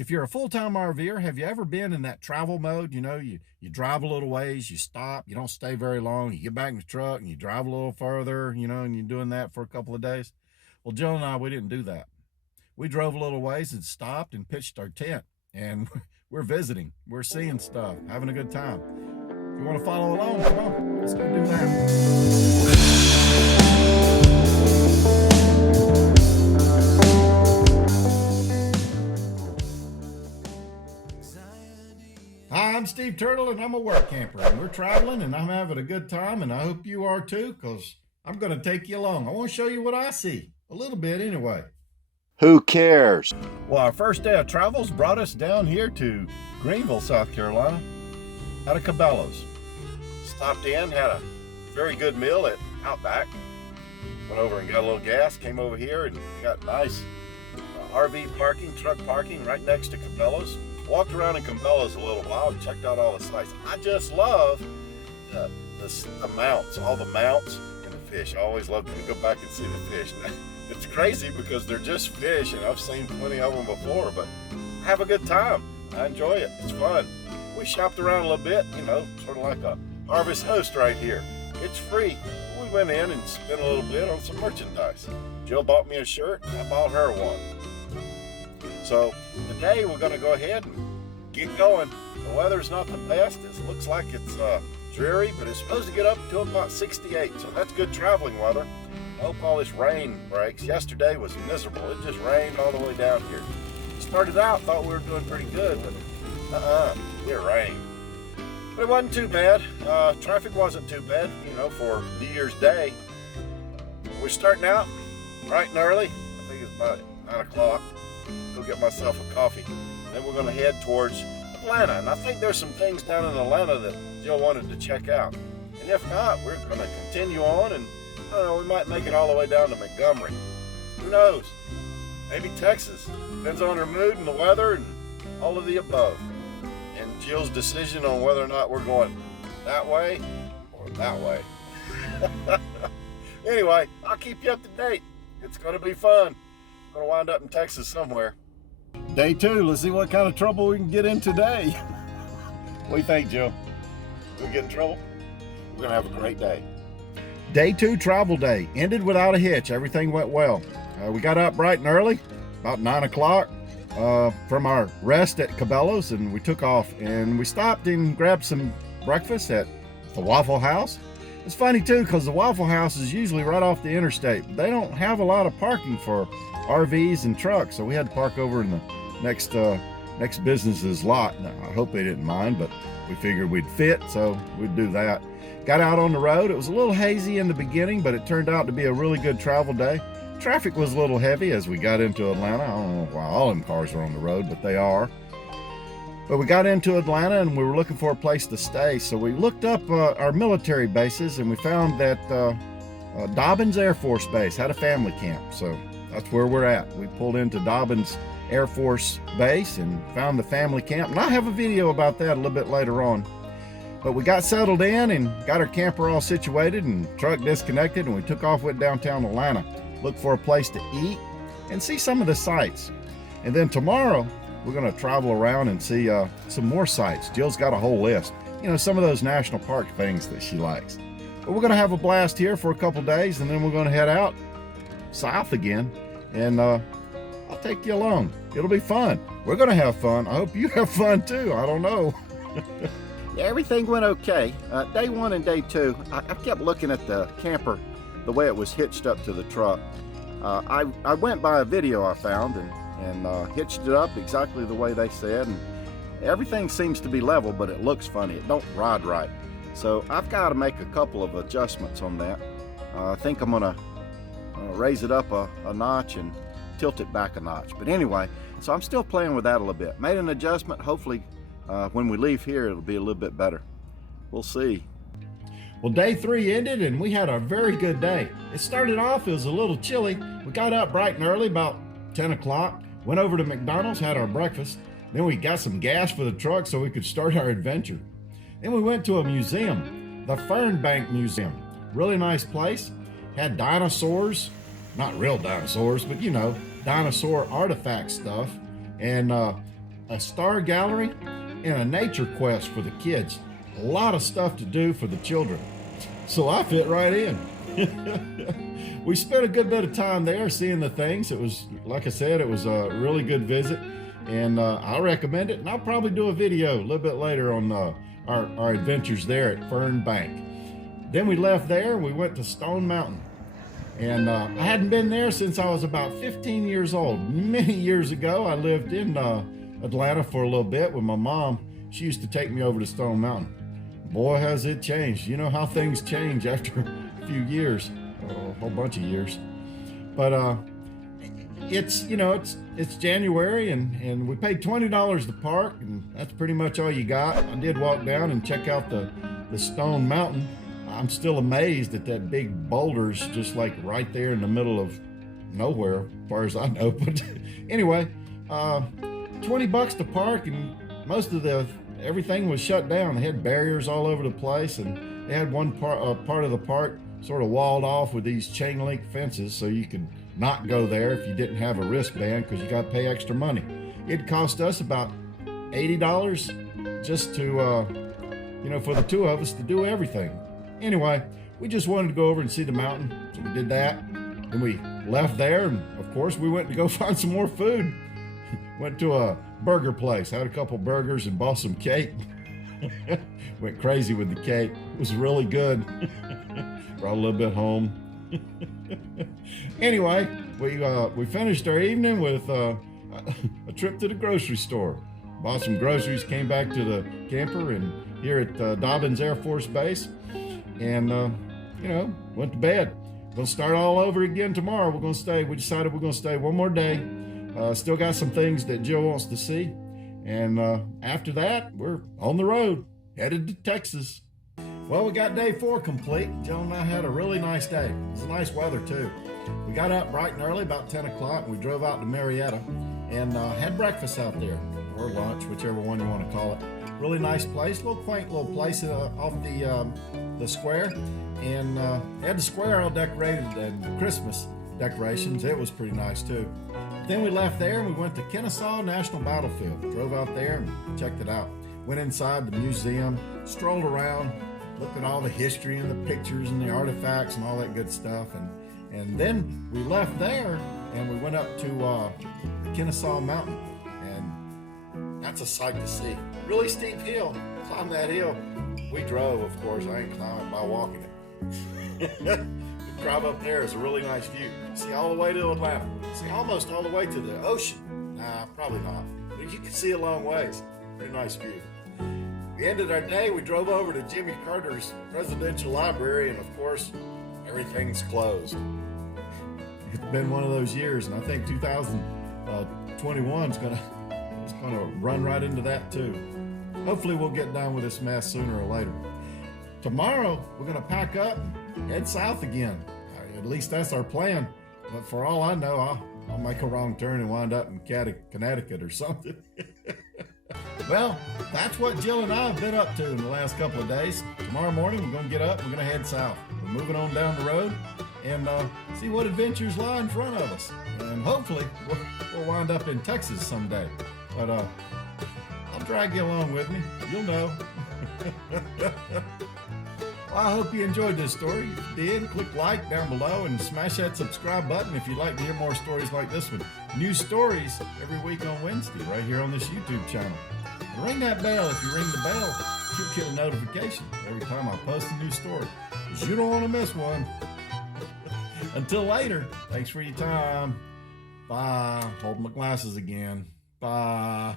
If you're a full-time RVer, have you ever been in that travel mode? You know, you drive a little ways, you stop, you don't stay very long, you get back in the truck and you drive a little further, you know, and you're doing that for a couple of days. Well, Jill and I, we didn't do that. We drove a little ways and stopped and pitched our tent, and we're visiting, we're seeing stuff, having a good time. If you want to follow along, come on, let's go do that. Hi, I'm Steve Turtle, and I'm a work camper, and we're traveling, and I'm having a good time, and I hope you are too, because I'm going to take you along. I want to show you what I see, a little bit anyway. Who cares? Well, our first day of travels brought us down here to Greenville, South Carolina, out of Cabela's. Stopped in, had a very good meal at Outback. Went over and got a little gas, came over here and got nice RV parking, truck parking right next to Cabela's. Walked around in Cabela's a little while and checked out all the sites. I just love the mounts, all the mounts and the fish. I always love to go back and see the fish. It's crazy because they're just fish, and I've seen plenty of them before, but I have a good time. I enjoy it. It's fun. We shopped around a little bit, you know, sort of like a Harvest Host right here. It's free. We went in and spent a little bit on some merchandise. Jill bought me a shirt, and I bought her one. So today we're going to go ahead and get going. The weather's not the best. It looks like it's dreary, but it's supposed to get up to about 68, so that's good traveling weather. I hope all this rain breaks. Yesterday was miserable. It just rained all the way down here. Started out, thought we were doing pretty good, but it rained. But it wasn't too bad. Traffic wasn't too bad, you know, for New Year's Day. We're starting out bright and early. I think it's about 9 o'clock. Go get myself a coffee. Then we're going to head towards Atlanta. And I think there's some things down in Atlanta that Jill wanted to check out. And if not, we're going to continue on, and I don't know, we might make it all the way down to Montgomery. Who knows? Maybe Texas. Depends on her mood and the weather and all of the above. And Jill's decision on whether or not we're going that way or that way. Anyway, I'll keep you up to date. It's going to be fun. I'm going to wind up in Texas somewhere. Day 2, let's see what kind of trouble we can get in today. What do you think, Jill? We get in trouble? We're going to have a great day. Day 2 travel day ended without a hitch. Everything went well. We got up bright and early, about 9 o'clock, from our rest at Cabela's, and we took off. And we stopped and grabbed some breakfast at the Waffle House. It's funny too, because the Waffle House is usually right off the interstate. They don't have a lot of parking for RVs and trucks, so we had to park over in the next business's lot. Now, I hope they didn't mind, but we figured we'd fit, so we'd do that. Got out on the road. It was a little hazy in the beginning, but it turned out to be a really good travel day. Traffic was a little heavy as we got into Atlanta. I don't know why all them cars are on the road, but they are. But we got into Atlanta and we were looking for a place to stay. So we looked up our military bases, and we found that Dobbins Air Force Base had a family camp. So that's where we're at. We pulled into Dobbins Air Force Base and found the family camp. And I have a video about that a little bit later on. But we got settled in and got our camper all situated and truck disconnected, and we took off, went downtown Atlanta, looked for a place to eat and see some of the sights. And then tomorrow, we're going to travel around and see some more sights. Jill's got a whole list. You know, some of those national park things that she likes. But we're going to have a blast here for a couple days, and then we're going to head out south again, and I'll take you along. It'll be fun. We're going to have fun. I hope you have fun too. I don't know. Yeah, everything went okay. Day 1 and day 2, I kept looking at the camper, the way it was hitched up to the truck. I went by a video I found and hitched it up exactly the way they said, and everything seems to be level, but it looks funny. It don't ride right. So I've got to make a couple of adjustments on that. I think I'm gonna raise it up a notch and tilt it back a notch. But anyway, so I'm still playing with that a little bit. Made an adjustment. Hopefully when we leave here, it'll be a little bit better. We'll see. Well, day 3 ended and we had a very good day. It started off, it was a little chilly. We got up bright and early, about 10 o'clock. Went over to McDonald's, had our breakfast. Then we got some gas for the truck so we could start our adventure. Then we went to a museum, the Fernbank Museum. Really nice place. Had dinosaurs, not real dinosaurs, but you know, dinosaur artifact stuff. And a star gallery, and a nature quest for the kids. A lot of stuff to do for the children. So I fit right in. We spent a good bit of time there seeing the things. It was, like I said, it was a really good visit, and I recommend it. And I'll probably do a video a little bit later on our adventures there at Fern Bank. Then we left there and we went to Stone Mountain. And I hadn't been there since I was about 15 years old. Many years ago, I lived in Atlanta for a little bit with my mom. She used to take me over to Stone Mountain. Boy, has it changed. You know how things change after a few years, a whole bunch of years. But it's January, and we paid $20 to park, and that's pretty much all you got. I did walk down and check out the Stone Mountain. I'm still amazed at that big boulders just like right there in the middle of nowhere, as far as I know. But anyway, $20 to park, and most of everything was shut down. They had barriers all over the place, and they had one part of the park sort of walled off with these chain link fences, so you could not go there if you didn't have a wristband, because you got to pay extra money. It cost us about $80 just to, for the two of us to do everything. Anyway, we just wanted to go over and see the mountain, so we did that. Then we left there, and of course we went to go find some more food. Went to a burger place, had a couple burgers and bought some cake. Went crazy with the cake. It was really good. Brought a little bit home. Anyway, we finished our evening with a trip to the grocery store. Bought some groceries, came back to the camper and here at Dobbins Air Force Base, and went to bed. We'll start all over again tomorrow. We decided we're gonna stay one more day. Still got some things that Jill wants to see, and after that we're on the road, headed to Texas. Well, we got day 4 complete. Jill and I had a really nice day. It was nice weather too. We got up bright and early, about 10 o'clock, and we drove out to Marietta and had breakfast out there, or lunch, whichever one you want to call it. Really nice place, little quaint little place off the square, and had the square all decorated and Christmas decorations. It was pretty nice too. Then we left there and we went to Kennesaw National Battlefield. Drove out there and checked it out. Went inside the museum, strolled around, looked at all the history and the pictures and the artifacts and all that good stuff. And then we left there and we went up to the Kennesaw Mountain. And that's a sight to see. Really steep hill. Climb that hill. We drove, of course. I ain't climbing by walking it. The drive up there is a really nice view. See all the way to Atlanta. See almost all the way to the ocean. Nah, probably not. But you can see a long ways. Pretty nice view. We ended our day. We drove over to Jimmy Carter's Presidential Library, and of course, everything's closed. It's been one of those years, and I think 2021 is gonna run right into that too. Hopefully we'll get done with this mess sooner or later. Tomorrow, we're gonna pack up and head south again. At least that's our plan. But for all I know, I'll make a wrong turn and wind up in Connecticut or something. Well, that's what Jill and I have been up to in the last couple of days. Tomorrow morning, we're gonna get up, we're gonna head south. We're moving on down the road and see what adventures lie in front of us. And hopefully, we'll wind up in Texas someday. But I'll drag you along with me. You'll know. Well, I hope you enjoyed this story. If you did, click like down below and smash that subscribe button if you'd like to hear more stories like this one. New stories every week on Wednesday right here on this YouTube channel. And ring that bell. If you ring the bell, you'll get a notification every time I post a new story, because you don't want to miss one. Until later, thanks for your time. Bye. Hold my glasses again. Bye.